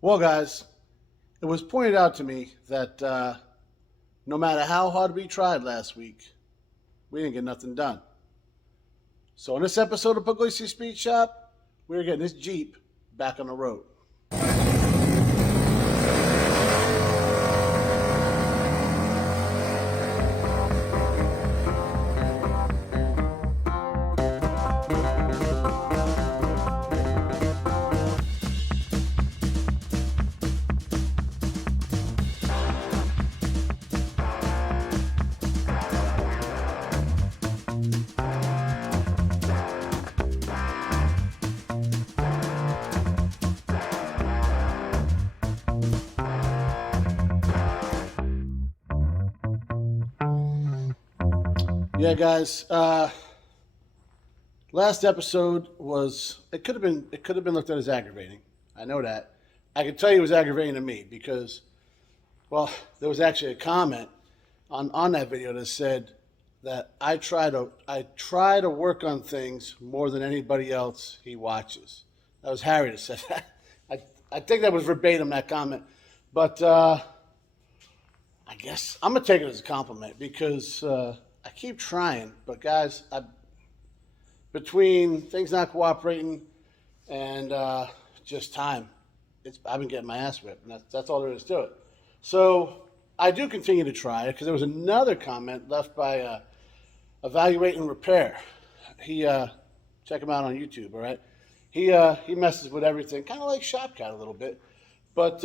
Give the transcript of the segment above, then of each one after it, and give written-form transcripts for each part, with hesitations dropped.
Well, guys, it was pointed out to me that no matter how hard we tried last week, we didn't get nothing done. So, in this episode of Pugliese Speed Shop, we're getting this Jeep back on the road. Yeah, guys. Last episode was it could have been looked at as aggravating. I know that. I can tell you it was aggravating to me because, well, there was actually a comment on that video that said that I try to work on things more than anybody else he watches. That was Harry that said that. I think that was verbatim, that comment, but I guess I'm gonna take it as a compliment because I keep trying, but guys, between things not cooperating and just time, I've been getting my ass whipped, and that's all there is to it. So I do continue to try it because there was another comment left by Evaluate and Repair. He check him out on YouTube. All right, he messes with everything, kind of like Shopcat a little bit, but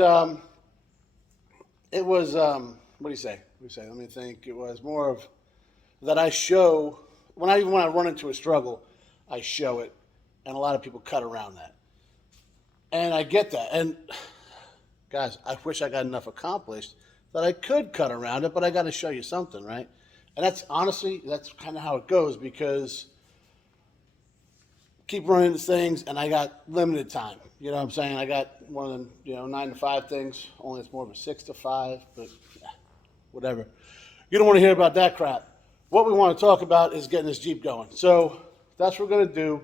it was what do you say? What do you say? Let me think. It was more of that I show when I run into a struggle, I show it, and a lot of people cut around that, and I get that. And guys, I wish I got enough accomplished that I could cut around it, but I got to show you something, right? And that's honestly kind of how it goes because keep running into things, and I got limited time. You know what I'm saying? I got one of them, 9 to 5 things. Only it's more of a 6 to 5, but yeah, whatever. You don't want to hear about that crap. What we want to talk about is getting this Jeep going. So that's what we're going to do.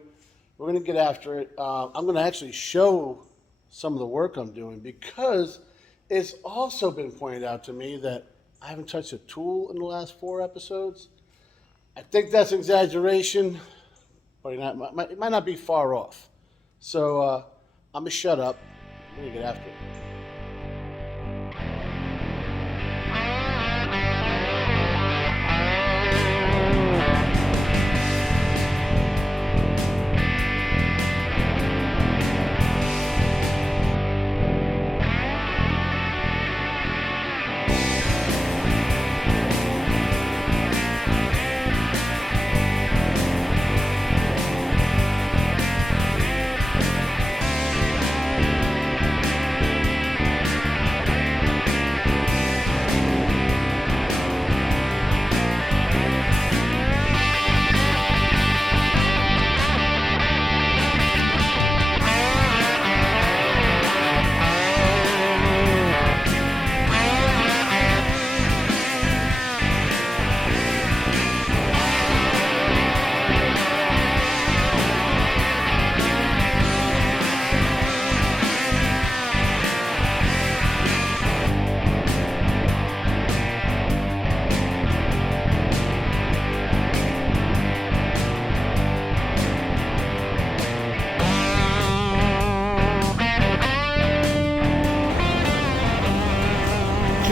We're going to get after it. I'm going to actually show some of the work I'm doing because it's also been pointed out to me that I haven't touched a tool in the last 4 episodes. I think that's an exaggeration, but it might not be far off. So I'm going to shut up. We're going to get after it.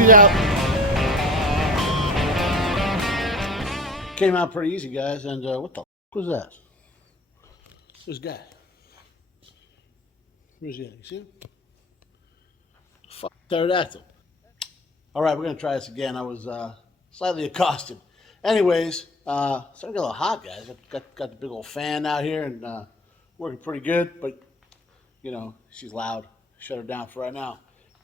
Out. Came out pretty easy, guys. And what the was that? This guy. Where's he at? You see him? Fuck, pterodactyl. All right, we're gonna try this again. I was slightly accosted. Anyways, starting to get a little hot, guys. Got the big old fan out here and working pretty good. But she's loud. Shut her down for right now.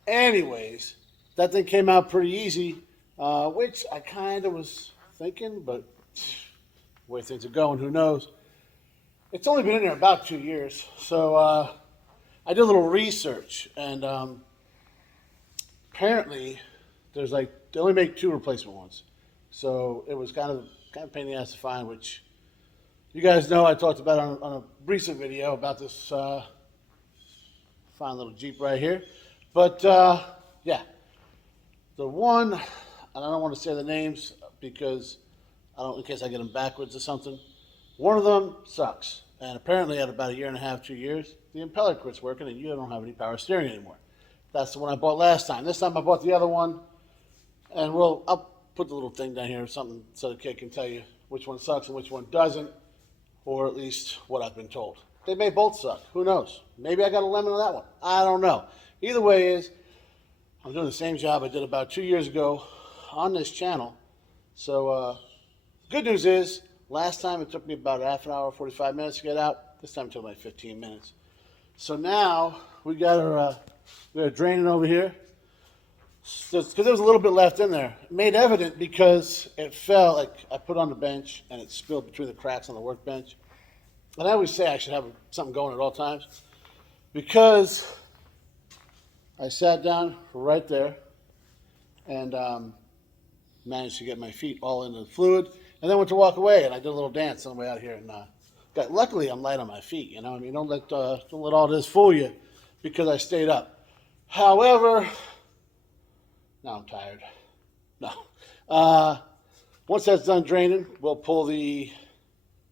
Anyways. That thing came out pretty easy, which I kind of was thinking, but the way things are going, who knows? It's only been in there about 2 years, so I did a little research, and apparently they only make 2 replacement ones, so it was kind of a pain in the ass to find, which you guys know I talked about on a recent video about this fine little Jeep right here. But yeah, the one, and I don't want to say the names because in case I get them backwards or something. One of them sucks, and apparently at about a year and a half, 2 years, the impeller quits working, and you don't have any power steering anymore. That's the one I bought last time. This time I bought the other one, and I'll put the little thing down here or something so the kid can tell you which one sucks and which one doesn't, or at least what I've been told. They may both suck. Who knows? Maybe I got a lemon on that one. I don't know. Either way is, I'm doing the same job I did about 2 years ago on this channel. So good news is, last time it took me about half an hour, 45 minutes to get out. This time it took like 15 minutes. So now we got our draining over here. Because there was a little bit left in there. It made evident because it fell, like I put on the bench and it spilled between the cracks on the workbench. And I always say I should have something going at all times because I sat down right there and managed to get my feet all into the fluid and then went to walk away, and I did a little dance on the way out here, and luckily I'm light on my feet, you know. I mean, don't let all this fool you because I stayed up. However, now I'm tired. No. Once that's done draining, we'll pull the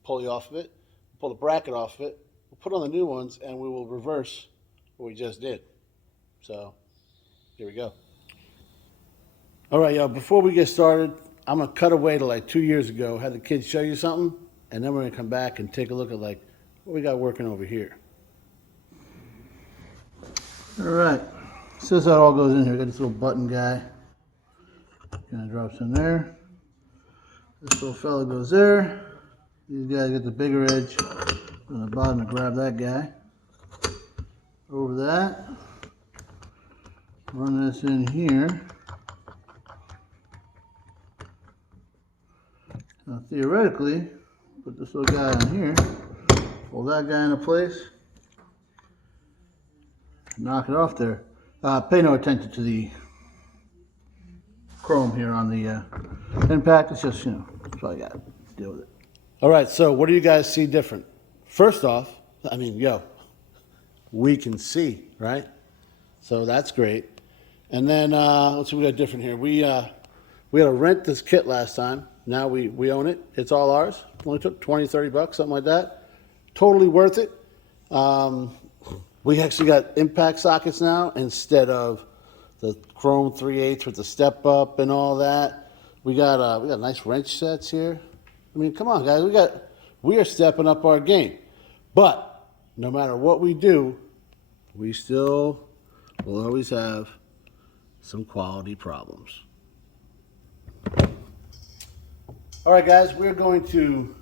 pulley off of it, pull the bracket off of it, we'll put on the new ones, and we will reverse what we just did. So, here we go. All right, y'all, before we get started, I'm going to cut away to like 2 years ago, had the kids show you something, and then we're going to come back and take a look at like what we got working over here. All right, so this is how it all goes in here. We got this little button guy, kind of drops in there. This little fella goes there. These guys get the bigger edge on the bottom to grab that guy. Over that. Run this in here. Now theoretically, put this little guy in here, pull that guy into place, knock it off there. Pay no attention to the chrome here on the impact. It's just, that's all I got. Deal with it. All right, so what do you guys see different? First off, I mean, we can see, right? So that's great. And then let's see what we got different here. We had to rent this kit last time. Now we own it. It's all ours. Only took $20-$30, something like that. Totally worth it. We actually got impact sockets now instead of the chrome 3/8 with the step up and all that. We got nice wrench sets here. I mean, come on, guys. We are stepping up our game. But no matter what we do, we still will always have some quality problems. All right, guys, we're going to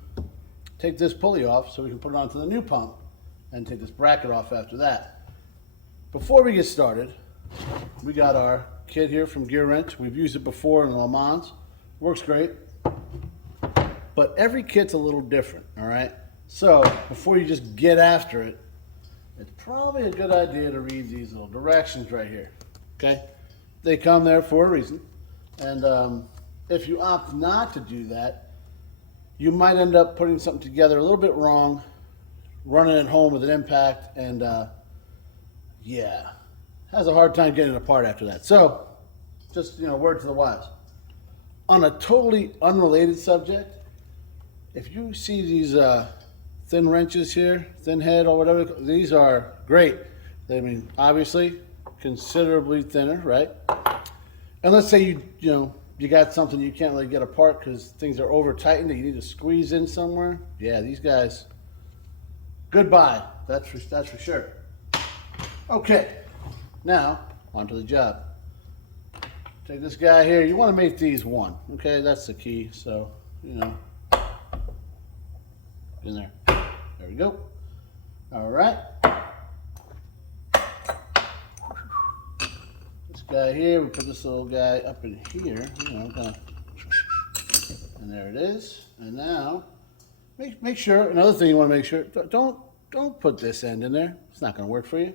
take this pulley off so we can put it onto the new pump and take this bracket off after that. Before we get started, we got our kit here from Gear Wrench. We've used it before in Le Mans. Works great. But every kit's a little different, all right? So before you just get after it, it's probably a good idea to read these little directions right here, okay? They come there for a reason. And if you opt not to do that, you might end up putting something together a little bit wrong, running it home with an impact, and has a hard time getting it apart after that. So, just, word to the wise. On a totally unrelated subject, if you see these thin wrenches here, thin head or whatever, these are great. I mean, obviously, considerably thinner, right? And let's say you got something you can't really get apart because things are over tightened that you need to squeeze in somewhere. Yeah, these guys, goodbye. That's for sure. Okay, now onto the job. Take this guy here. You want to make these one. Okay, that's the key. So, in there. There we go. All right. This guy here, we put this little guy up in here, kind of, and there it is. And now, make sure. Another thing you want to make sure: don't put this end in there. It's not going to work for you.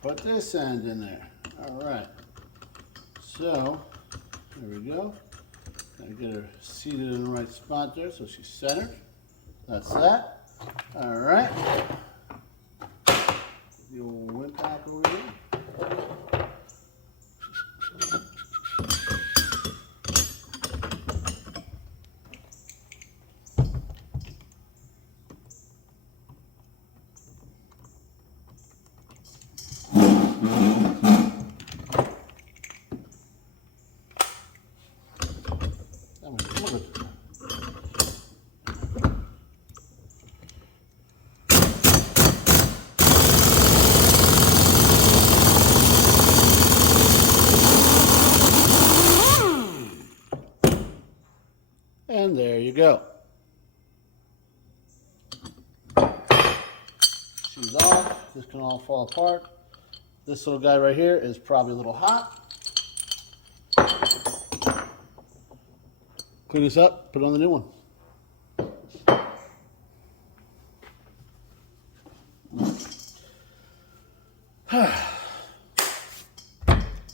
Put this end in there. All right. So there we go. Gotta get her seated in the right spot there, so she's centered. That's that. All right. The old wind pack over here. you go. Shoes off. This can all fall apart. This little guy right here is probably a little hot. Clean this up, put on the new one.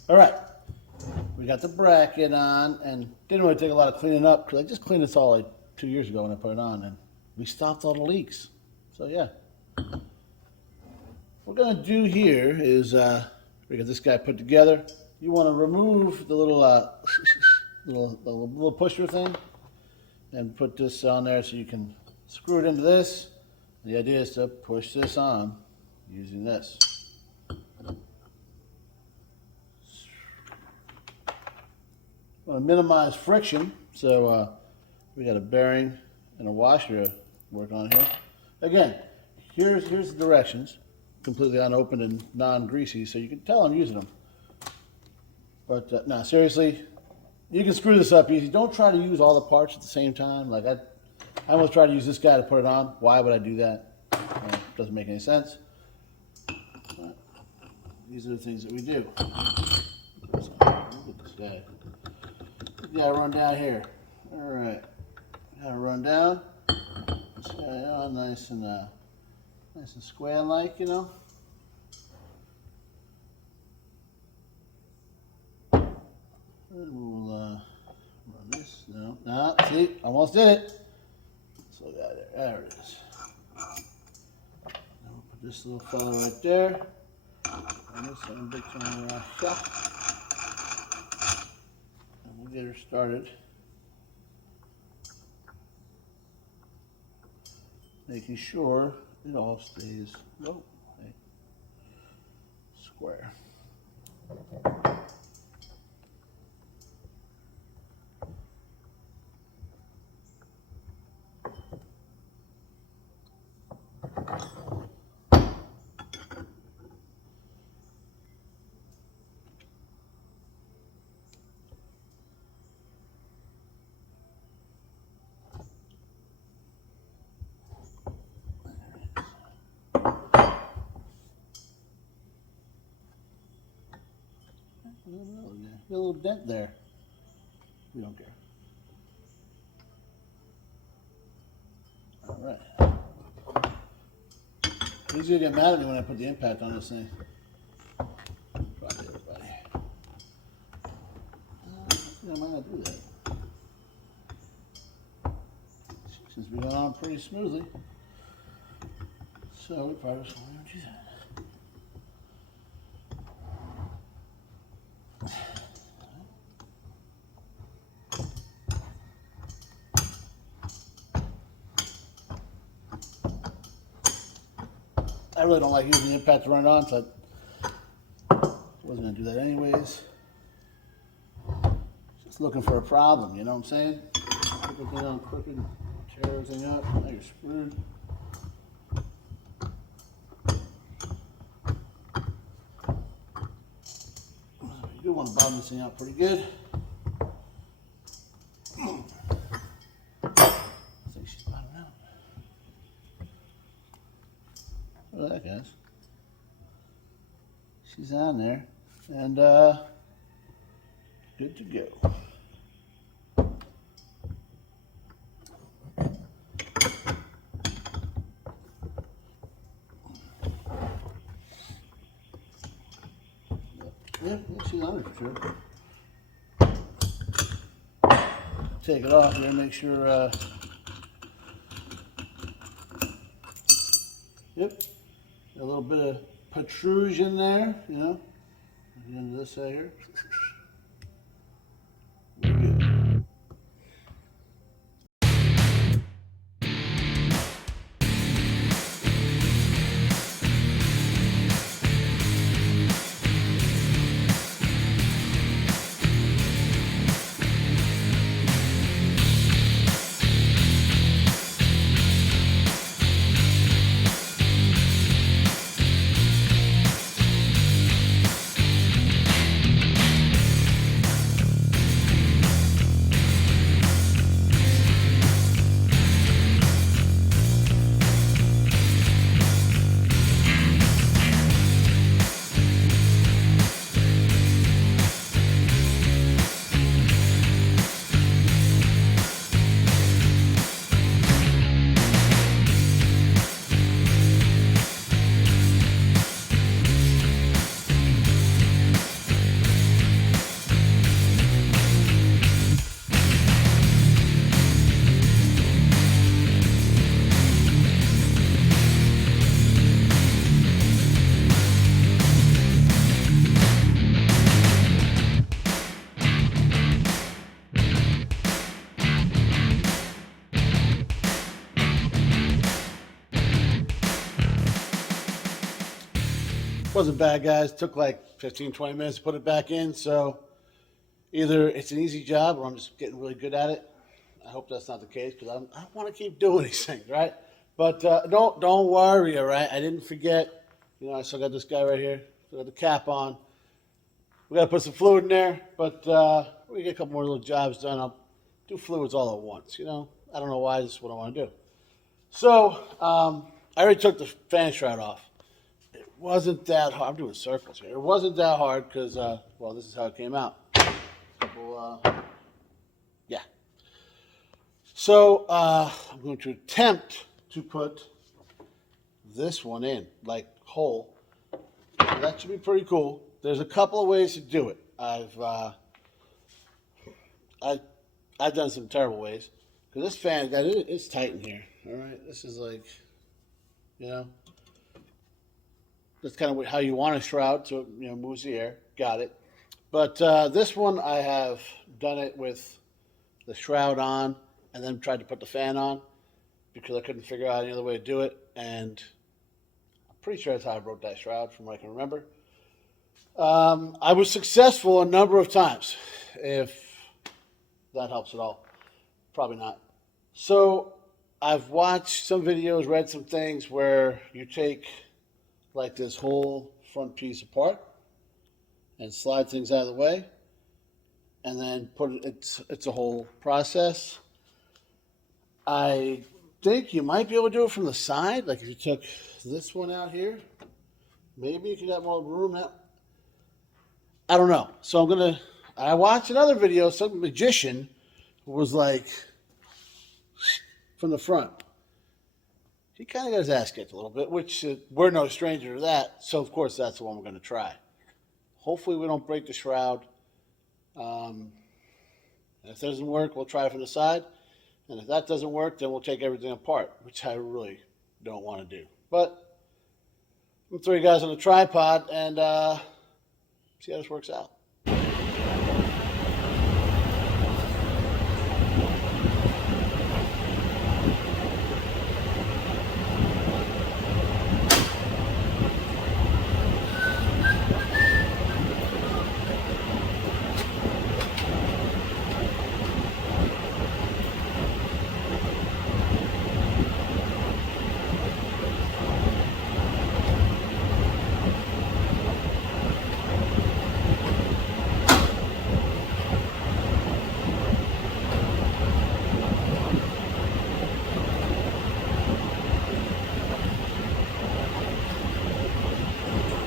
All right, we got the bracket on, and didn't really take a lot of cleaning up because I just cleaned this all like 2 years ago when I put it on, and we stopped all the leaks. So yeah, what we're gonna do here is we got this guy put together. You want to remove the little little pusher thing and put this on there so you can screw it into this. The idea is to push this on using this. Want to minimize friction, so we got a bearing and a washer to work on here. Again, here's the directions, completely unopened and non-greasy, so you can tell I'm using them. But no, seriously, you can screw this up easy. Don't try to use all the parts at the same time. Like I almost tried to use this guy to put it on. Why would I do that? It doesn't make any sense. But these are the things that we do. Look at this guy. You gotta run down here. All right, gotta run down. This guy on nice and square like, you know. And we'll run this. No, see, almost did it. So there it is. Now we'll put this little fella right there. And this one big time right here. Get her started. Making sure it all stays square. Got a little dent there. We don't care. All right. He's gonna get mad at me when I put the impact on this thing. Probably everybody. I might not do that. Since we got on pretty smoothly, so we probably just want to do that. I really don't like using the impact to run it on, so I wasn't going to do that anyways. Just looking for a problem, you know what I'm saying? Put everything on crooked, tear everything up, now you're screwed. You do want to bottom this thing out pretty good. I think she's bottomed out. Look at that, guys. She's on there, and good to go. Yeah, she's on it for sure. Take it off here, make sure. Yep. A little bit of protrusion there, you know. At the end of this side here. We're good. wasn't bad, guys. Took like 15, 20 minutes to put it back in. So either it's an easy job or I'm just getting really good at it. I hope that's not the case because I want to keep doing these things, right? But don't worry, all right? I didn't forget. You know, I still got this guy right here. Still got the cap on. We got to put some fluid in there, but we get a couple more little jobs done. I'll do fluids all at once, you know? I don't know why. This is what I want to do. So I already took the fan shroud off. It wasn't that hard. I'm doing circles here. It wasn't that hard because, well, this is how it came out. Yeah. So I'm going to attempt to put this one in, like whole. That should be pretty cool. There's a couple of ways to do it. I've done some terrible ways because this fan, it's tight in here. All right, this is like, you know, that's kind of how you want a shroud, so it, you know, moves the air. Got it. But this one, I have done it with the shroud on and then tried to put the fan on because I couldn't figure out any other way to do it. And I'm pretty sure that's how I broke that shroud from what I can remember. I was successful a number of times, if that helps at all. Probably not. So I've watched some videos, read some things where you take like this whole front piece apart and slide things out of the way and then put it, it's a whole process. I think you might be able to do it from the side, like if you took this one out here, maybe you could have more room out. I don't know. So I watched another video, some magician was like from the front. He kind of got his ass kicked a little bit, which we're no stranger to that. So of course that's the one we're going to try. Hopefully we don't break the shroud. If it doesn't work, we'll try it from the side. And if that doesn't work, then we'll take everything apart, which I really don't want to do. But I'm going to throw you guys on a tripod and see how this works out.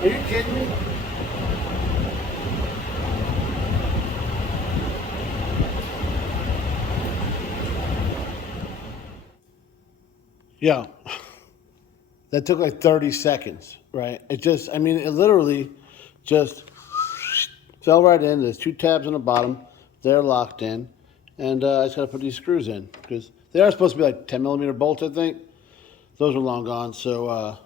Are you kidding me? Yeah. That took like 30 seconds, right? It literally just fell right in. There's two tabs on the bottom. They're locked in. And I just got to put these screws in because they are supposed to be like 10 millimeter bolts, I think. Those are long gone. So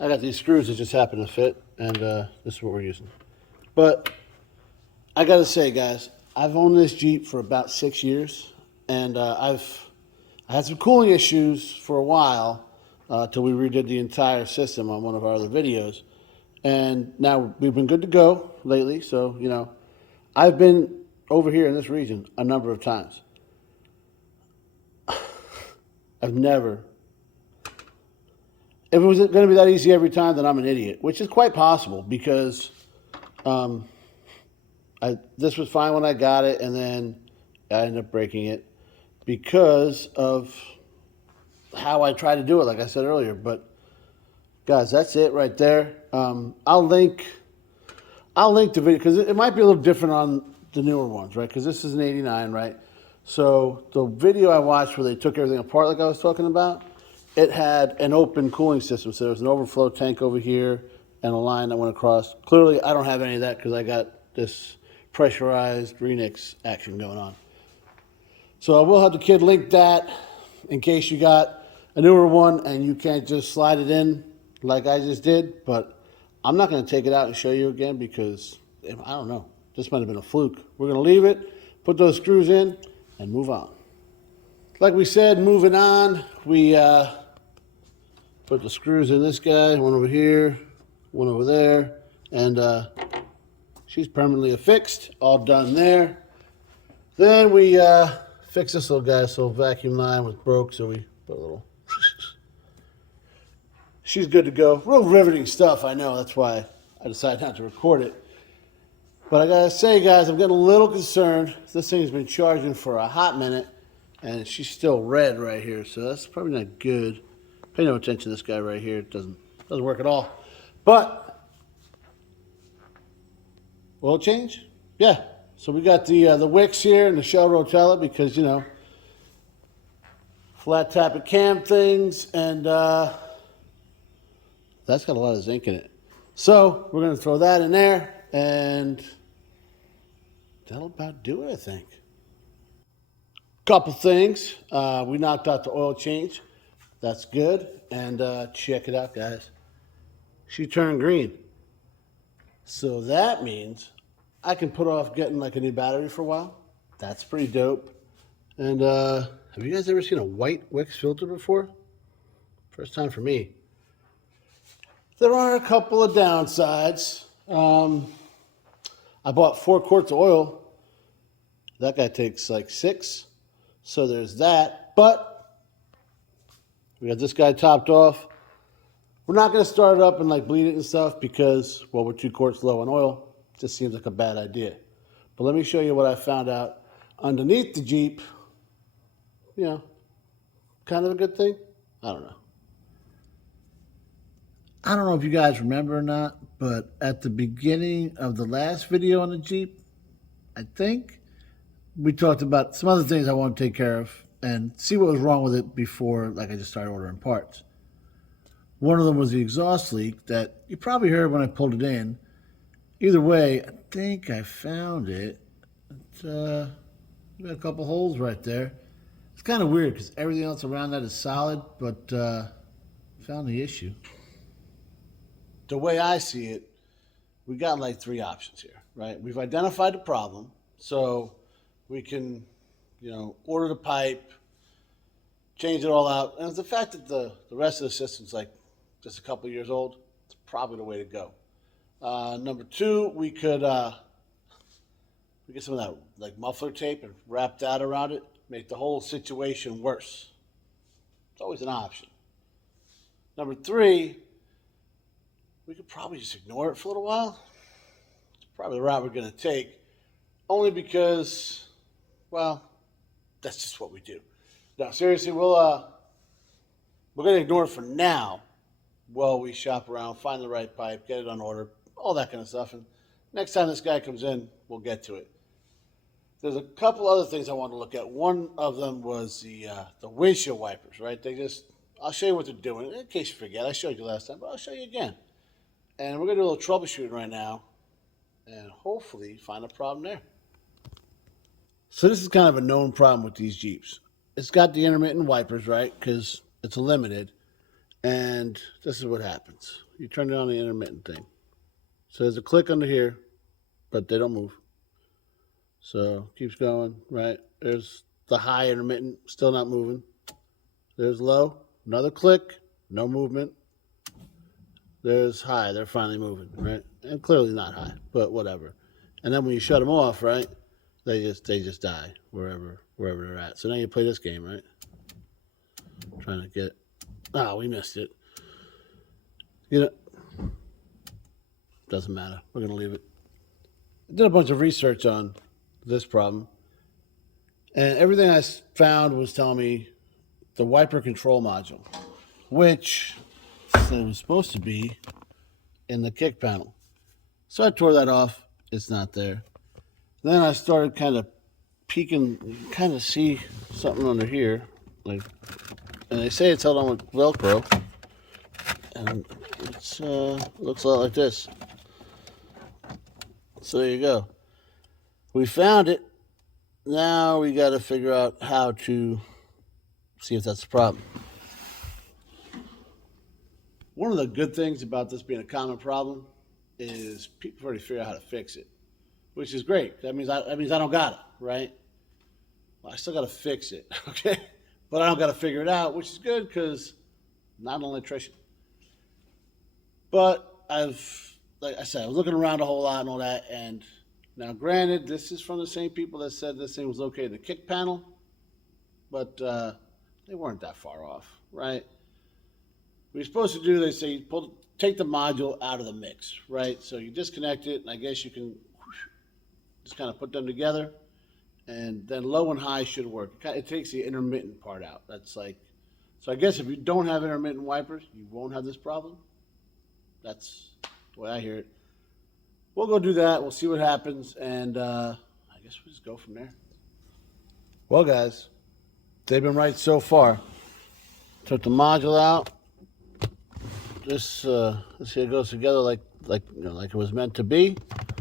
I got these screws that just happen to fit, and this is what we're using. But I got to say, guys, I've owned this Jeep for about 6 years, and I had some cooling issues for a while till we redid the entire system on one of our other videos. And now we've been good to go lately, so, you know, I've been over here in this region a number of times. I've never... If it was going to be that easy every time, then I'm an idiot, which is quite possible because this was fine when I got it, and then I ended up breaking it because of how I tried to do it, like I said earlier. But guys, that's it right there. I'll link the video because it might be a little different on the newer ones, right? Because this is an 89, right? So the video I watched where they took everything apart, like I was talking about, it had an open cooling system. So there was an overflow tank over here and a line that went across. Clearly, I don't have any of that because I got this pressurized Renix action going on. So I will have the kid link that in case you got a newer one and you can't just slide it in like I just did. But I'm not going to take it out and show you again because, I don't know, this might have been a fluke. We're going to leave it, put those screws in, and move on. Like we said, moving on, we... put the screws in this guy, one over here, one over there, and she's permanently affixed, all done there. Then we fixed this little guy, so vacuum line was broke, so we put a little. She's good to go. Real riveting stuff, I know. That's why I decided not to record it. But I gotta say, guys, I'm getting a little concerned. This thing's been charging for a hot minute, and she's still red right here, so that's probably not good. Pay no attention to this guy right here. It doesn't work at all. But oil change, yeah. So we got the wicks here and the shell rotella because, you know, flat tappet cam things, and that's got a lot of zinc in it. So we're gonna throw that in there, and that'll about do it, I think. Couple things. We knocked out the oil change. That's good. And check it out, guys. She turned green. So that means I can put off getting like a new battery for a while. That's pretty dope. And have you guys ever seen a white Wix filter before? First time for me. There are a couple of downsides. I bought 4 quarts of oil. That guy takes like 6. So there's that. But we got this guy topped off. We're not going to start it up and like bleed it and stuff because, well, we're 2 quarts low on oil. It just seems like a bad idea. But let me show you what I found out underneath the Jeep. You know, kind of a good thing. I don't know. I don't know if you guys remember or not, but at the beginning of the last video on the Jeep, I think, we talked about some other things I want to take care of and see what was wrong with it before like I just started ordering parts. One of them was the exhaust leak that you probably heard when I pulled it in. Either way, I think I found it. Got a couple holes right there. It's kind of weird because everything else around that is solid, but found the issue. The way I see it, we got like 3 options here, right? We've identified the problem, so we can, you know, order the pipe, change it all out. And it's the fact that the rest of the system's like just a couple of years old, it's probably the way to go. Number 2, we could we get some of that like muffler tape and wrap that around it, make the whole situation worse. It's always an option. Number 3, we could probably just ignore it for a little while. It's probably the route we're going to take, only because, well, that's just what we do. No, seriously, we're going to ignore it for now while we shop around, find the right pipe, get it on order, all that kind of stuff. And next time this guy comes in, we'll get to it. There's a couple other things I want to look at. One of them was the windshield wipers, right? I'll show you what they're doing. In case you forget, I showed you last time, but I'll show you again. And we're going to do a little troubleshooting right now and hopefully find a problem there. So this is kind of a known problem with these Jeeps. It's got the intermittent wipers, right? Because it's a limited. And this is what happens. You turn it on the intermittent thing. So there's a click under here, but they don't move. So keeps going, right? There's the high intermittent, still not moving. There's low, another click, no movement. There's high, they're finally moving, right? And clearly not high, but whatever. And then when you shut them off, right, they just die wherever they're at. So now you play this game, right? Trying to get, we missed it. You know, doesn't matter. We're gonna leave it. I did a bunch of research on this problem, and everything I found was telling me the wiper control module, which it was supposed to be in the kick panel. So I tore that off. It's not there. Then I started kind of peeking, kind of see something under here, like, and they say it's held on with Velcro, and it's looks a lot like this. So there you go. We found it. Now we got to figure out how to see if that's the problem. One of the good things about this being a common problem is people already figure out how to fix it, which is great. That means I don't got it, right? Well, I still got to fix it, okay? But I don't got to figure it out, which is good because I'm not an electrician. But like I said, I was looking around a whole lot and all that, and now granted, this is from the same people that said this thing was located in the kick panel, but they weren't that far off, right? What you're supposed to do, they say, take the module out of the mix, right? So you disconnect it, and I guess you can just kind of put them together, and then low and high should work. It takes the intermittent part out. That's like, so I guess if you don't have intermittent wipers, you won't have this problem. That's the way I hear it. We'll go do that. We'll see what happens, and I guess we'll just go from there. Well, guys, they've been right so far. Took the module out. This let's see, it goes together like it was meant to be.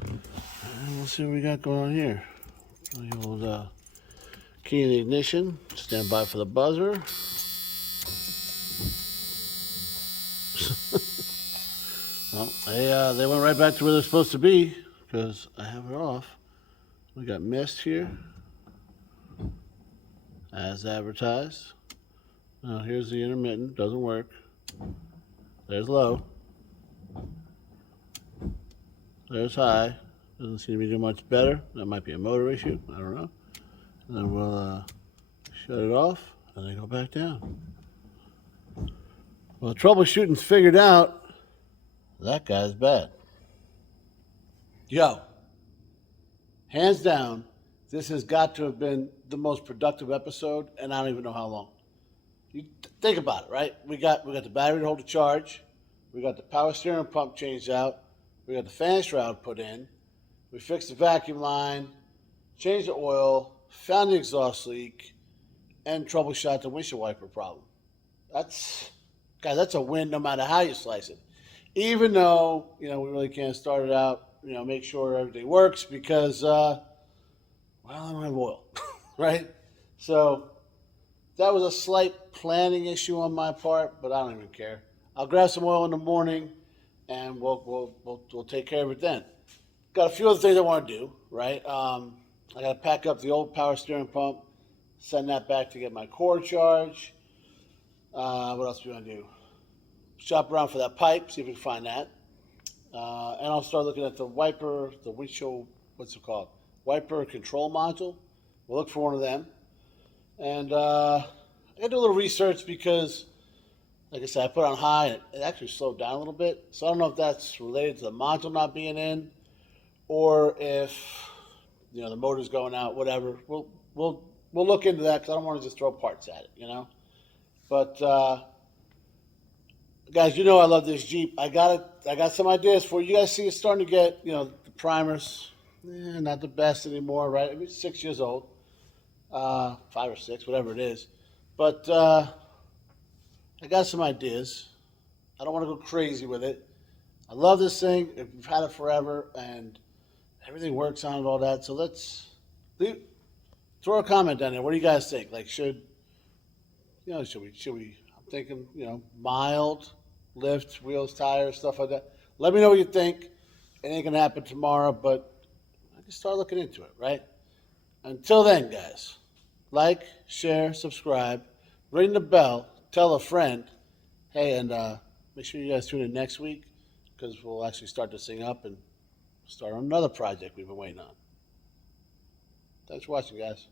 And we'll see what we got going on here. The old key in the ignition. Stand by for the buzzer. Well, they went right back to where they're supposed to be because I have it off. We got mist here, as advertised. Now here's the intermittent. Doesn't work. There's low. There's high. Doesn't seem to be doing much better. That might be a motor issue. I don't know. And then we'll shut it off and then go back down. Well, troubleshooting's figured out. That guy's bad. Yo, hands down, this has got to have been the most productive episode, and I don't even know how long. You think about it, right? We got the battery to hold the charge. We got the power steering pump changed out. We got the fan shroud put in. We fixed the vacuum line, changed the oil, found the exhaust leak, and troubleshot the windshield wiper problem. That's a win no matter how you slice it. Even though, we really can't start it out, make sure everything works because, I don't have oil, right? So that was a slight planning issue on my part, but I don't even care. I'll grab some oil in the morning, and we'll take care of it then. Got a few other things I want to do, right? I got to pack up the old power steering pump, send that back to get my core charge. What else do we want to do? Shop around for that pipe, see if we can find that. And I'll start looking at the wiper, the windshield, what's it called? Wiper control module. We'll look for one of them. And I got to do a little research because, like I said, I put it on high and it actually slowed down a little bit. So I don't know if that's related to the module not being in or if, the motor's going out, whatever. We'll look into that because I don't want to just throw parts at it, But, guys, I love this Jeep. I got some ideas for you. You guys see it's starting to get, the primers, not the best anymore, right? I mean, it's 6 years old, 5 or 6, whatever it is. But I got some ideas. I don't want to go crazy with it. I love this thing. We've had it forever, and everything works on it, all that. So let's throw a comment down there. What do you guys think? Like, should we? I'm thinking, mild lift, wheels, tires, stuff like that. Let me know what you think. It ain't gonna happen tomorrow, but I can start looking into it, right? Until then, guys, like, share, subscribe, ring the bell, tell a friend. Hey, and make sure you guys tune in next week because we'll actually start this thing up and start on another project we've been waiting on. Thanks for watching, guys.